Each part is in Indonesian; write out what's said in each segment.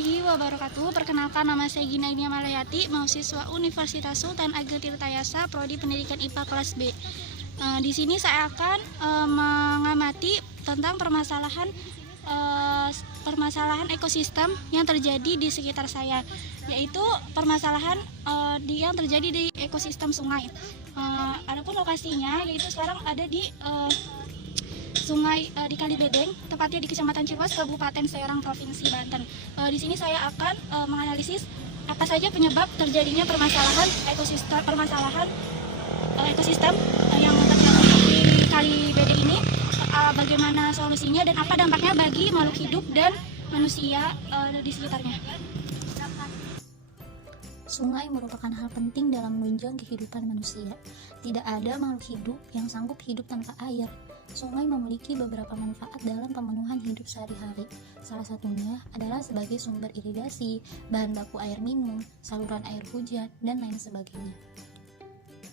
warahmatullahi wabarakatuh. Perkenalkan, nama saya Gina Inia Malayati, mahasiswa Universitas Sultan Ageng Tirtayasa, Prodi Pendidikan IPA kelas B. Di sini saya akan mengamati tentang permasalahan ekosistem yang terjadi di sekitar saya, yaitu permasalahan yang terjadi di ekosistem sungai. Adapun lokasinya yaitu sekarang ada di sungai di Kali Bedeng, tepatnya di Kecamatan Cirwas, Kabupaten Serang, Provinsi Banten. Di sini saya akan menganalisis apa saja penyebab terjadinya permasalahan ekosistem yang terjadi di Kali Bedeng ini, bagaimana solusinya dan apa dampaknya bagi makhluk hidup dan manusia di sekitarnya. Sungai merupakan hal penting dalam menunjang kehidupan manusia. Tidak ada makhluk hidup yang sanggup hidup tanpa air. Sungai memiliki beberapa manfaat dalam pemenuhan hidup sehari-hari. Salah satunya adalah sebagai sumber irigasi, bahan baku air minum, saluran air hujan, dan lain sebagainya.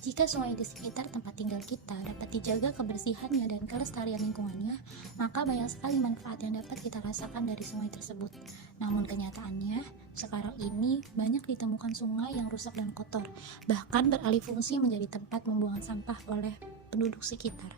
Jika sungai di sekitar tempat tinggal kita dapat dijaga kebersihannya dan kelestarian lingkungannya, maka banyak sekali manfaat yang dapat kita rasakan dari sungai tersebut. Namun kenyataannya, sekarang ini banyak ditemukan sungai yang rusak dan kotor, bahkan beralih fungsi menjadi tempat pembuangan sampah oleh penduduk sekitar.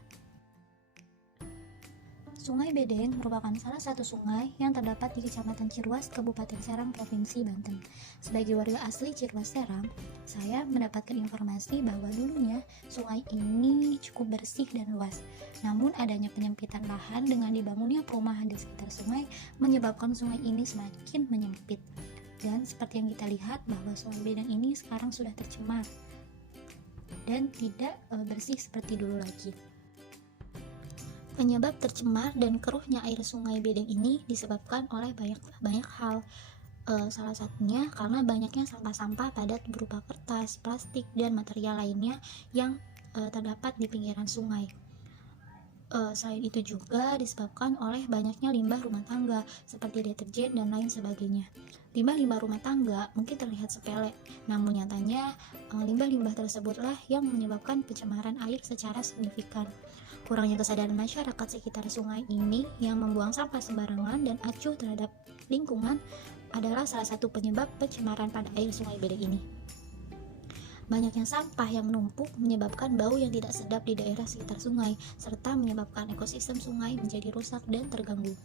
Sungai Bedeng merupakan salah satu sungai yang terdapat di Kecamatan Cirwas, Kabupaten Serang, Provinsi Banten. Sebagai warga asli Cirwas Serang, saya mendapatkan informasi bahwa dulunya sungai ini cukup bersih dan luas. Namun adanya penyempitan lahan dengan dibangunnya perumahan di sekitar sungai menyebabkan sungai ini semakin menyempit. Dan seperti yang kita lihat bahwa sungai Bedeng ini sekarang sudah tercemar dan tidak bersih seperti dulu lagi. Penyebab tercemar dan keruhnya air sungai Bedeng ini disebabkan oleh banyak hal. Salah satunya karena banyaknya sampah-sampah padat berupa kertas, plastik, dan material lainnya yang terdapat di pinggiran sungai. Selain itu juga disebabkan oleh banyaknya limbah rumah tangga seperti deterjen dan lain sebagainya. Limbah-limbah rumah tangga mungkin terlihat sepele, namun nyatanya limbah-limbah tersebutlah yang menyebabkan pencemaran air secara signifikan. Kurangnya kesadaran masyarakat sekitar sungai ini yang membuang sampah sembarangan dan acuh terhadap lingkungan adalah salah satu penyebab pencemaran pada air sungai Bedeng ini. Banyaknya sampah yang menumpuk menyebabkan bau yang tidak sedap di daerah sekitar sungai, serta menyebabkan ekosistem sungai menjadi rusak dan terganggu.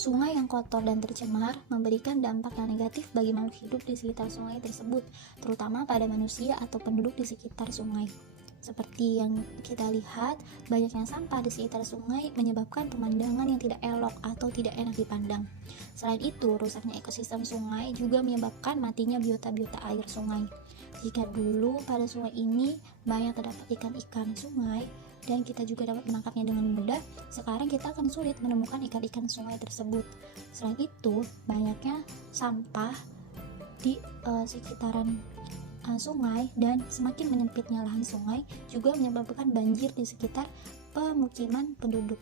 Sungai yang kotor dan tercemar memberikan dampak yang negatif bagi makhluk hidup di sekitar sungai tersebut, terutama pada manusia atau penduduk di sekitar sungai. Seperti yang kita lihat, banyaknya sampah di sekitar sungai menyebabkan pemandangan yang tidak elok atau tidak enak dipandang. Selain itu, rusaknya ekosistem sungai juga menyebabkan matinya biota-biota air sungai. Jika dulu pada sungai ini banyak terdapat ikan-ikan sungai, dan kita juga dapat menangkapnya dengan mudah, sekarang kita akan sulit menemukan ikan-ikan sungai tersebut. Selain itu, banyaknya sampah di sekitaran sungai dan semakin menyempitnya lahan sungai juga menyebabkan banjir di sekitar pemukiman penduduk.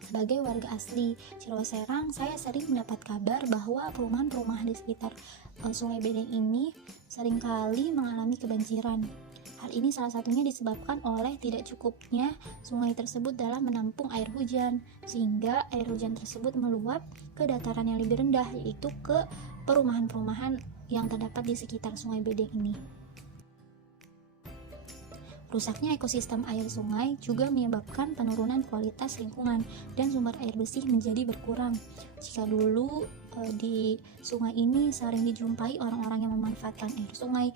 Sebagai warga asli Cirwas Serang, saya sering mendapat kabar bahwa perumahan-perumahan di sekitar sungai Bedeng ini seringkali mengalami kebanjiran. Hal ini salah satunya disebabkan oleh tidak cukupnya sungai tersebut dalam menampung air hujan, sehingga air hujan tersebut meluap ke dataran yang lebih rendah, yaitu ke perumahan-perumahan yang terdapat di sekitar sungai Bedeng ini. Rusaknya ekosistem air sungai juga menyebabkan penurunan kualitas lingkungan dan sumber air bersih menjadi berkurang. Jika dulu di sungai ini sering dijumpai orang-orang yang memanfaatkan air sungai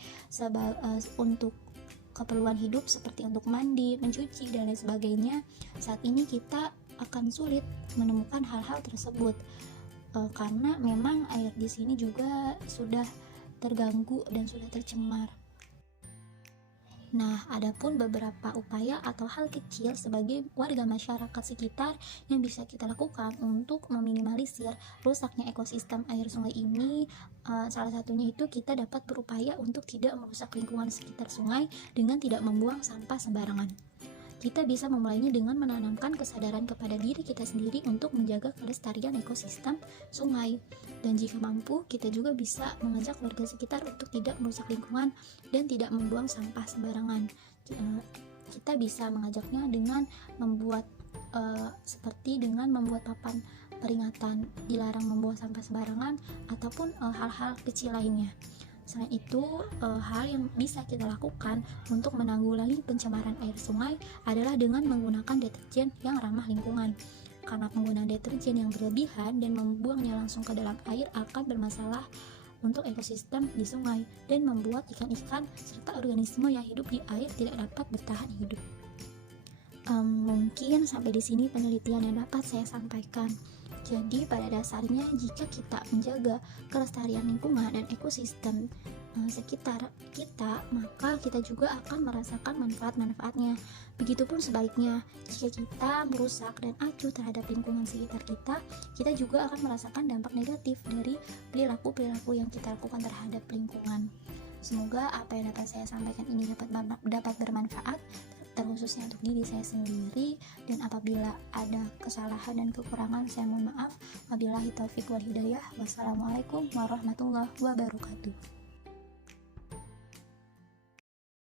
untuk keperluan hidup seperti untuk mandi, mencuci, dan lain sebagainya, saat ini kita akan sulit menemukan hal-hal tersebut karena memang air di sini juga sudah terganggu dan sudah tercemar. Nah, adapun beberapa upaya atau hal kecil sebagai warga masyarakat sekitar yang bisa kita lakukan untuk meminimalisir rusaknya ekosistem air sungai ini, salah satunya itu kita dapat berupaya untuk tidak merusak lingkungan sekitar sungai dengan tidak membuang sampah sembarangan. Kita bisa memulainya dengan menanamkan kesadaran kepada diri kita sendiri untuk menjaga kelestarian ekosistem sungai. Dan jika mampu, kita juga bisa mengajak warga sekitar untuk tidak merusak lingkungan dan tidak membuang sampah sembarangan. Kita bisa mengajaknya dengan membuat seperti dengan membuat papan peringatan dilarang membuang sampah sembarangan ataupun hal-hal kecil lainnya. Selain itu, hal yang bisa kita lakukan untuk menanggulangi pencemaran air sungai adalah dengan menggunakan deterjen yang ramah lingkungan. Karena penggunaan deterjen yang berlebihan dan membuangnya langsung ke dalam air akan bermasalah untuk ekosistem di sungai dan membuat ikan-ikan serta organisme yang hidup di air tidak dapat bertahan hidup. Mungkin sampai di sini penelitian yang dapat saya sampaikan. Jadi pada dasarnya jika kita menjaga kelestarian lingkungan dan ekosistem sekitar kita, maka kita juga akan merasakan manfaat-manfaatnya. Begitupun sebaliknya, jika kita merusak dan acuh terhadap lingkungan sekitar kita, kita juga akan merasakan dampak negatif dari perilaku-perilaku yang kita lakukan terhadap lingkungan. Semoga apa yang dapat saya sampaikan ini dapat bermanfaat, terkhususnya untuk diri saya sendiri, dan apabila ada kesalahan dan kekurangan saya mohon maaf. Wabillahi taufiq wal hidayah. Wassalamualaikum warahmatullahi wabarakatuh.